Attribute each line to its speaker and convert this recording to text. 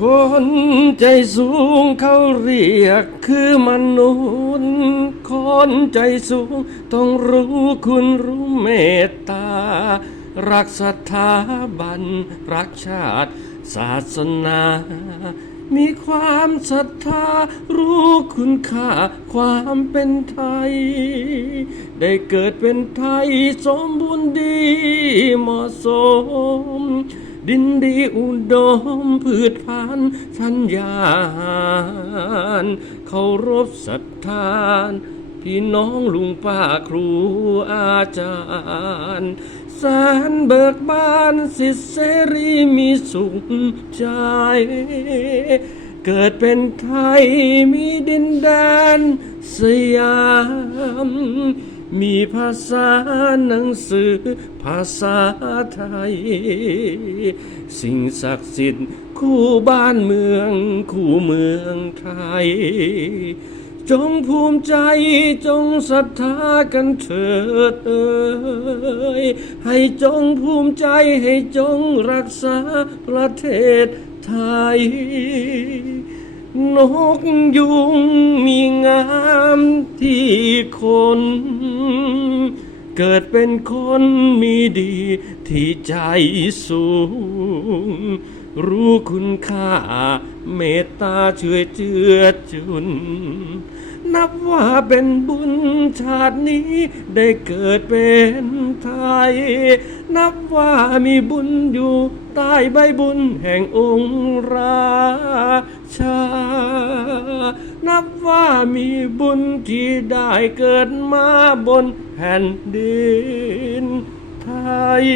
Speaker 1: คนใจสูงเขาเรียกคือมนุษย์คนใจสูงต้องรู้คุณรู้เมตตา รักสถาบัน รักชาติ ศาสนา มีความศรัทธา รู้คุณค่าความเป็นไทย ได้เกิดเป็นไทยสมบูรณ์ดีเหมาะสม ดินดีอุดมพืชพันธุ์ชัญญาหารเคารพศรัทธาพี่น้องลุงป้าครูอาจารย์แสนเบิกบานสิเสรีมีสุขใจ เกิดเป็นไทยมีดินแดนสยาม มีภาษาหนังสือภาษาไทย สิ่งศักดิ์สิทธิ์คู่บ้านเมืองคู่เมืองไทย จงภูมิใจจงศรัทธากันเถิดเอ่ยให้จงภูมิใจให้จงรักษาประเทศไทย นกยุงมีงามที่คน เกิดเป็นคนมีดีที่ใจสูง รู้คุณค่าเมตตาช่วยเจือจุน นับว่าเป็นบุญชาตินี้ได้เกิดเป็น ไทย นับว่ามีบุญอยู่ใต้ใบบุญแห่งองค์ราชา นับว่ามีบุญที่ได้เกิดมาบนแผ่นดินไทย